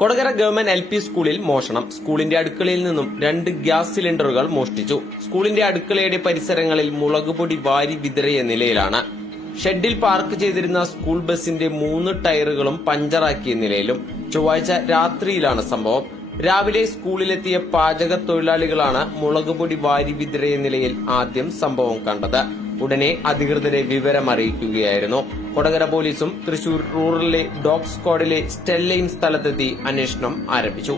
Kodakara government LP സ്കൂളിൽ മോഷണം. സ്കൂളിന്റെ അടുക്കളയിൽ നിന്നും 2 ഗ്യാസ് സിലിണ്ടറുകൾ മോഷ്ടിച്ചു. സ്കൂളിന്റെ അടുക്കളയുടെ പരിസരങ്ങളിൽ മുളകുപൊടി വാരി വിതറിയ നിലയിലാണ്. ഷെഡിൽ പാർക്ക് ചെയ്തിരുന്ന സ്കൂൾ ബസിന്റെ 3 ടയറുകളും പഞ്ചറാക്കിയ നിലയിലും. ചൊവ്വാഴ്ച രാത്രിയിലാണ് സംഭവം. രാവിലെ സ്കൂളിലെത്തിയ പാചക തൊഴിലാളികളാണ് മുളകുപൊടി വാരി വിതറിയ നിലയിൽ ആദ്യം സംഭവം കണ്ടത്. ഉടനെ അധികൃതരെ വിവരമറിയിക്കുകയായിരുന്നു. കൊടകര പോലീസും തൃശൂർ റൂറലിലെ ഡോഗ് സ്ക്വാഡിലെ സ്റ്റെല്ലയും സ്ഥലത്തെത്തി അന്വേഷണം ആരംഭിച്ചു.